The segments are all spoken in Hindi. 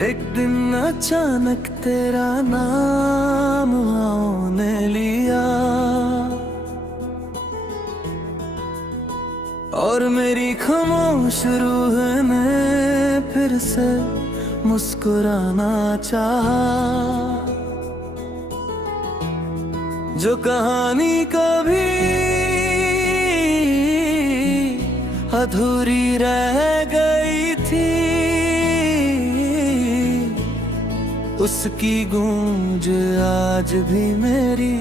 एक दिन अचानक तेरा नाम आने लिया और मेरी खामोश रूह ने फिर से मुस्कुराना चाहा। जो कहानी कभी अधूरी रह गई थी, उसकी गूंज आज भी मेरी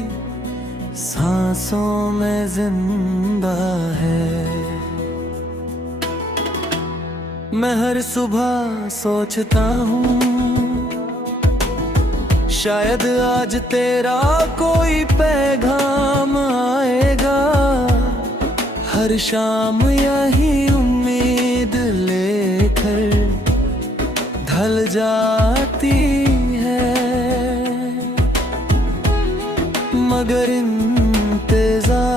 सांसों में जिंदा है। मैं हर सुबह सोचता हूँ शायद आज तेरा कोई पैगाम आएगा। हर शाम यही उम्मीद लेकर ढल जाती है, मगर इंतजार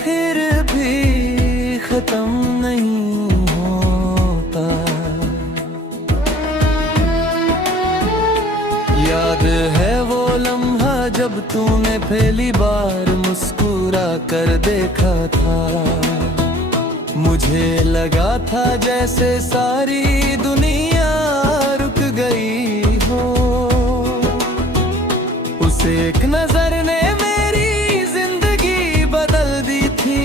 फिर भी खत्म नहीं होता। याद है वो लम्हा जब तूने पहली बार मुस्कुरा कर देखा था। मुझे लगा था जैसे सारी दुनिया रुक गई हो। उस एक नजर ने मेरी जिंदगी बदल दी थी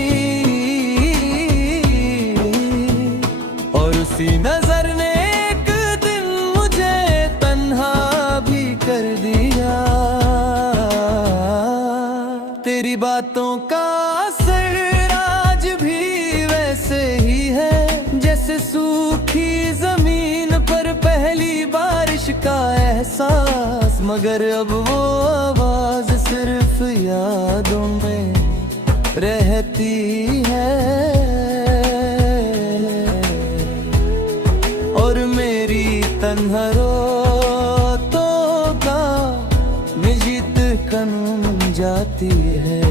और उसी नजर ने एक दिन मुझे तन्हा भी कर दिया। तेरी बातों का असर आज भी वैसे ही है जैसे सूखी जमीन पर पहली बारिश का एहसास, मगर अब वो आवाज सिर्फ यादों में रहती है। और मेरी तन्हा रातों का निजीत कानून जाती है।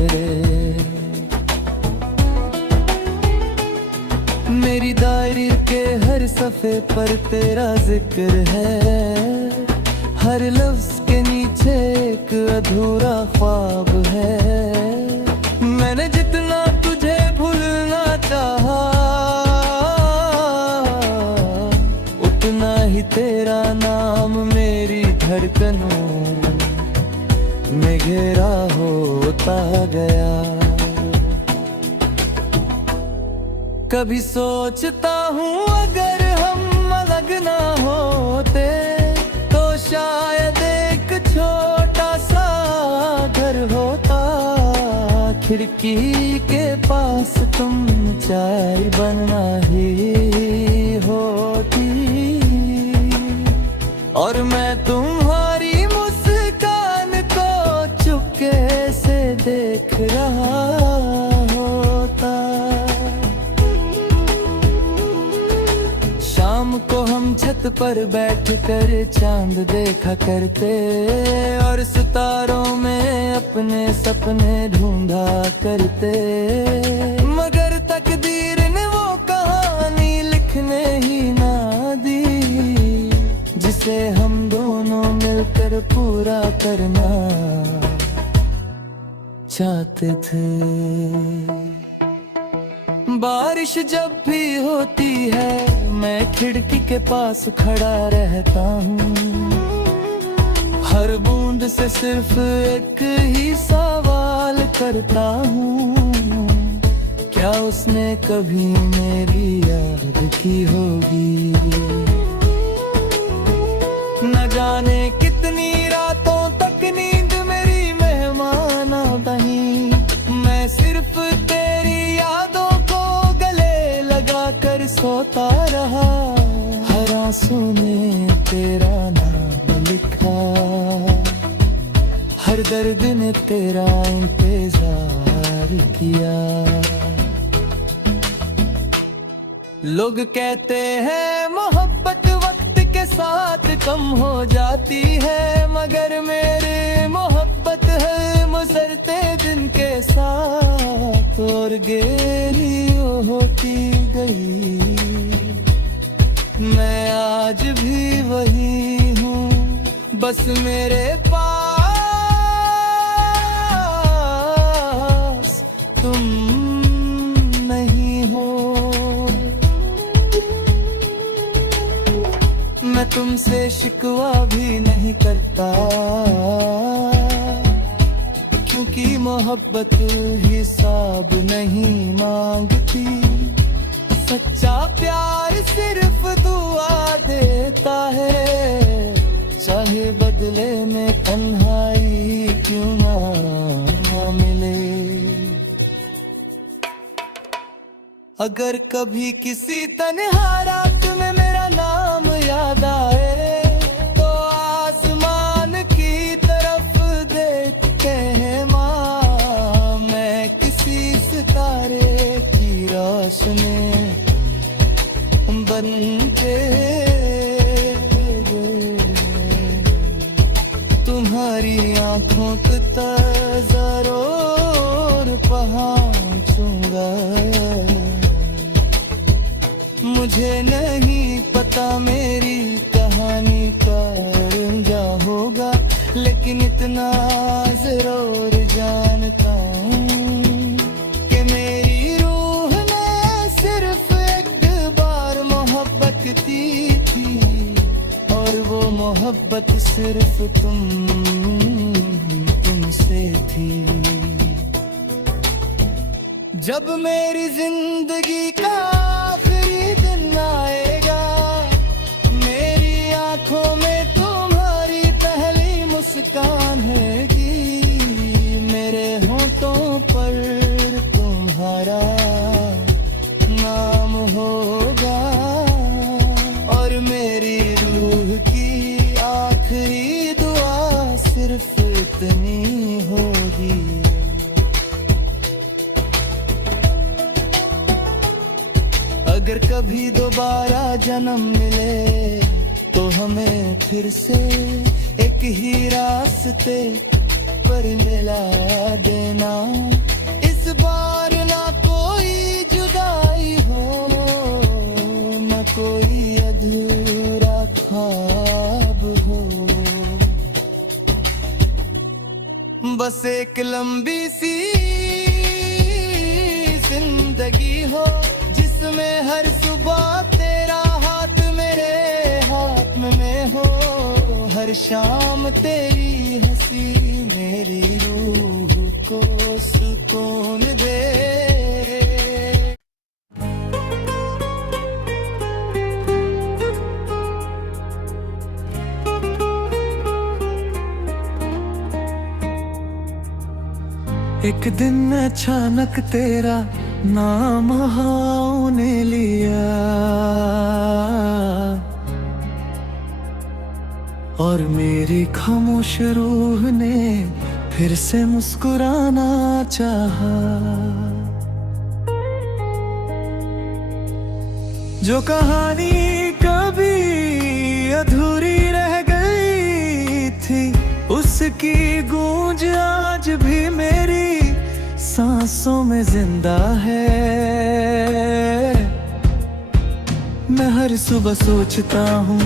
मेरी डायरी के हर सफ़े पर तेरा जिक्र है। हर लफ्ज के नीचे एक अधूरा ख्वाब है। मैंने जितना तुझे भूलना चाहा, उतना ही तेरा नाम मेरी धड़कनों में घेरा होता गया। कभी सोचता हूँ अगर हम अलग ना होते तो शायद एक छोटा सा घर होता। खिड़की के पास तुम चाय बनना ही होती और मैं तुम्हारी मुस्कान को चुपके से देख रहा होता। शाम को हम छत पर बैठकर चांद देखा करते और सितारों में अपने सपने ढूंढा करते, मगर तकदीर ने वो कहानी लिखने ही ना दी जिसे हम दोनों मिलकर पूरा करना चाहते थे। बारिश जब भी होती है मैं खिड़की के पास खड़ा रहता हूँ। हर बूंद से सिर्फ एक ही सवाल करता हूँ, क्या उसने कभी मेरी याद की होगी। न जाने कितनी रातों तक नींद मेरी मेहमान बनी। मैं सिर्फ तेरी यादों को गले लगा कर सोता रहा। हर आंसू ने तेरा नाम लिखा, हर दर्द ने तेरा इंतजार किया। लोग कहते हैं मोहब्बत वक्त के साथ कम हो जाती है, मगर मेरे मोहब्बत है गुजरते दिन के साथ और गहरी होती गई। मैं आज भी वही हूँ, बस मेरे पास तुम नहीं हो। मैं तुमसे शिकवा भी नहीं करता, क्योंकि मोहब्बत हिसाब नहीं मांगती। सच्चा प्यार सिर्फ दुआ देता है, चाहे बदले में तन्हाई क्यों ना मिले। अगर कभी किसी तन्हा रात में मेरा नाम याद आए, तो आसमान की तरफ देखते हैं माँ। मैं किसी सितारे की रोशनी बनके तुम्हारी आंखों तक जरूर पहुंचूंगा। मुझे नहीं पता मेरी कहानी का क्या होगा, लेकिन इतना जरूर जानता हूँ कि मेरी रूह ने सिर्फ एक बार मोहब्बत की थी, और वो मोहब्बत सिर्फ तुमसे थी। जब मेरी जिंदगी का आखिरी दिन आएगा, मेरी आंखों में तुम्हारी पहली मुस्कान हैगी। मेरे होठों पर तुम्हारा नाम होगा, और मेरी रूह की आखिरी दुआ सिर्फ इतनी होगी। अगर कभी दोबारा जन्म मिले, तो हमें फिर से एक ही रास्ते पर मिला देना। इस बार ना कोई जुदाई हो, न कोई अधूरा ख्वाब हो। बस एक लंबी सी जिंदगी हो, जिसमें हर सुबह तेरा हाथ मेरे हाथ में हो, हर शाम तेरी हंसी मेरी रूह को सुकून दे। एक दिन अचानक तेरा नाम हाँ ने लिया, और मेरी खामोश रूह ने फिर से मुस्कुराना चाहा। जो कहानी कभी अधूरी रह गई थी, उसकी गूंज आज भी मेरी सांसों में जिंदा है। मैं हर सुबह सोचता हूँ,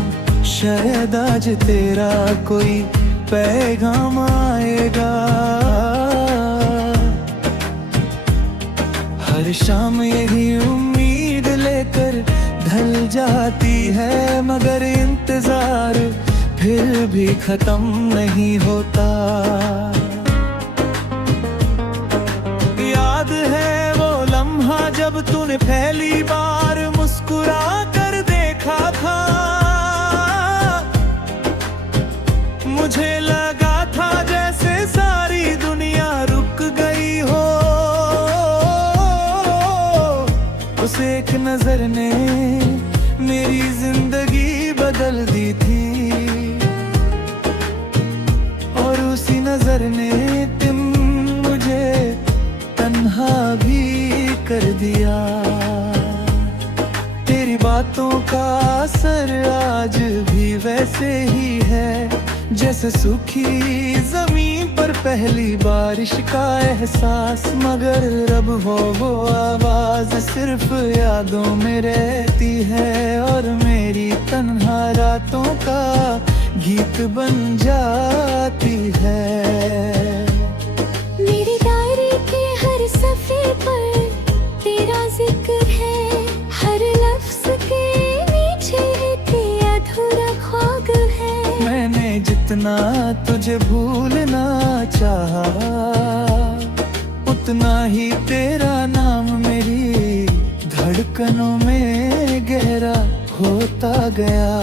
शायद आज तेरा कोई पैगाम आएगा। हर शाम यही उम्मीद लेकर ढल जाती है, मगर इंतजार फिर भी खत्म नहीं होता। याद है वो लम्हा जब तूने पहली बार मुस्कुरा कर देखा था। मुझे लगा था जैसे सारी दुनिया रुक गई हो। उस एक नजर ने मेरी जिंदगी बदल दी थी, और उसी नजर ने तुम मुझे तन्हा भी कर दिया। तेरी बातों का असर आज भी वैसे ही है, जैसे सूखी जमीन पर पहली बारिश का एहसास। मगर रब हो वो आवाज सिर्फ सिर्फ यादों में रहती है और मेरी तन्हा रातों का गीत बन जाती है। मेरी डायरी के हर सफ़े पर तेरा जिक्र है, हर लफ्ज़ के नीचे एक अधूरा ख्वाब है। मैंने जितना तुझे भूलना चाहा, उतना ही तेरा नाम मेरी धड़कनों में गहरा होता गया।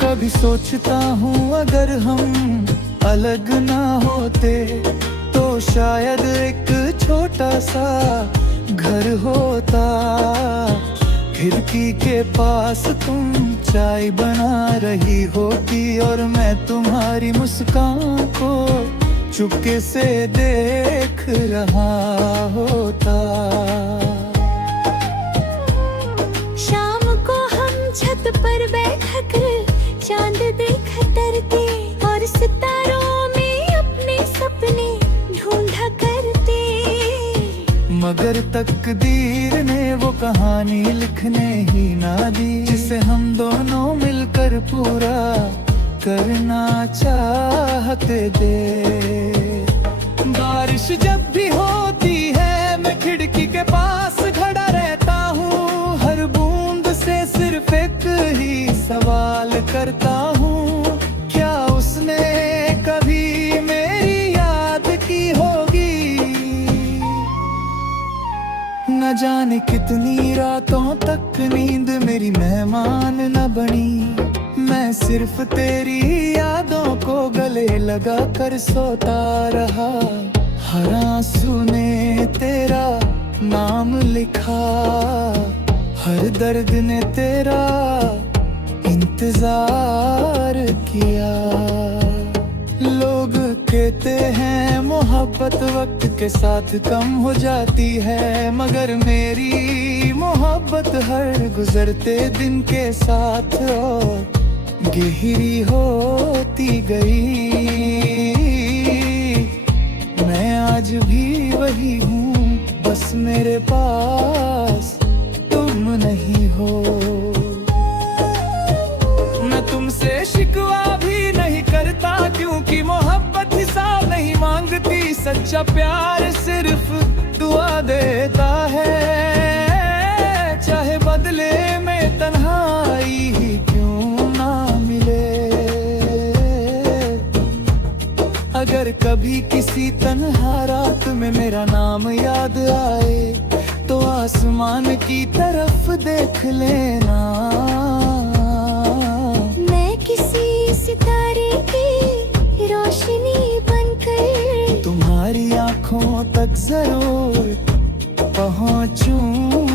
कभी सोचता हूँ अगर हम अलग ना होते तो शायद एक छोटा सा घर होता। खिड़की के पास तुम चाय बना रही होती और मैं तुम्हारी मुस्कान को चुपके से देख रहा होता। शाम को हम छत पर बैठकर चांद देखा करते और सितारों में अपने सपने ढूंढा करते। मगर तकदीर ने वो कहानी लिखने ही ना दी जिसे हम दोनों मिलकर पूरा करना चाहते थे। बारिश जब भी होती है मैं खिड़की के पास खड़ा रहता हूँ, हर बूंद से सिर्फ एक ही सवाल करता हूँ, क्या उसने कभी मेरी याद की होगी। न जाने कितनी रातों तक नींद मेरी मेहमान न बनी, मैं सिर्फ तेरी यादों को गले लगा कर सोता रहा। हर आंसू ने तेरा नाम लिखा, हर दर्द ने तेरा इंतजार किया। लोग कहते हैं मोहब्बत वक्त के साथ कम हो जाती है, मगर मेरी मोहब्बत हर गुजरते दिन के साथ और गहरी होती गई। मैं आज भी वही हूँ, बस मेरे पास तुम नहीं हो। मैं तुमसे शिकवा भी नहीं करता क्योंकि मोहब्बत हिसाब नहीं मांगती। सच्चा प्यार सिर्फ दुआ देता है, चाहे बदले में तन्हाई ही क्यों ना मिले। अगर कभी किसी तन्हा रात में मेरा नाम याद आए तो आसमान की तरफ देख लेना। मैं किसी सितारे की रोशनी बनकर तुम्हारी आंखों तक जरूर पहुंचूंगा।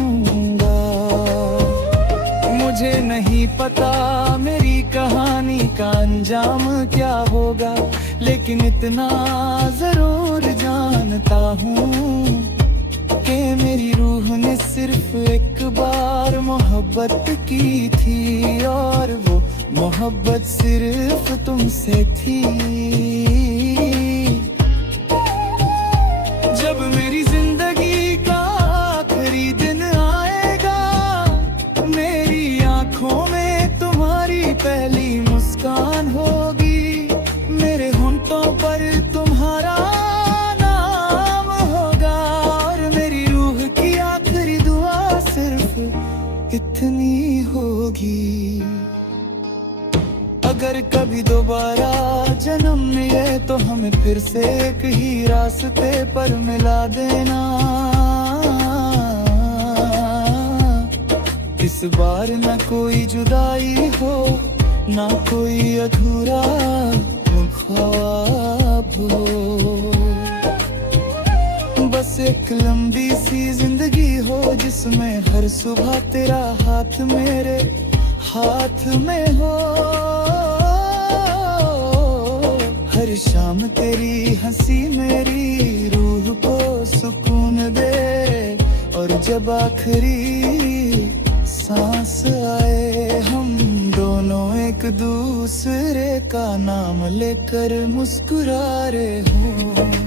मुझे नहीं पता मेरी कहानी का अंजाम क्या होगा, लेकिन इतना जरूर जानता हूँ कि मेरी रूह ने सिर्फ एक बार मोहब्बत की थी और वो मोहब्बत सिर्फ तुमसे थी। जब मेरी जिंदगी का आखिरी दिन आएगा, मेरी आंखों में तुम्हारी पहली मुस्कान होगी, मेरे होंठों पर तुम्हारा नाम होगा और मेरी रूह की आखिरी दुआ सिर्फ इतनी होगी। अगर कभी दोबारा जन्म मिले तो हमें फिर से एक ही रास्ते पर मिला देना। इस बार न कोई जुदाई हो, ना कोई अधूरा ख्वाब हो, बस एक लंबी सी जिंदगी हो जिसमें हर सुबह तेरा हाथ मेरे हाथ में हो, हर शाम तेरी हंसी मेरी रूह को सुकून दे, और जब आखिरी सांस आए हम दोनों एक दूसरे का नाम लेकर मुस्कुरा रहे हों।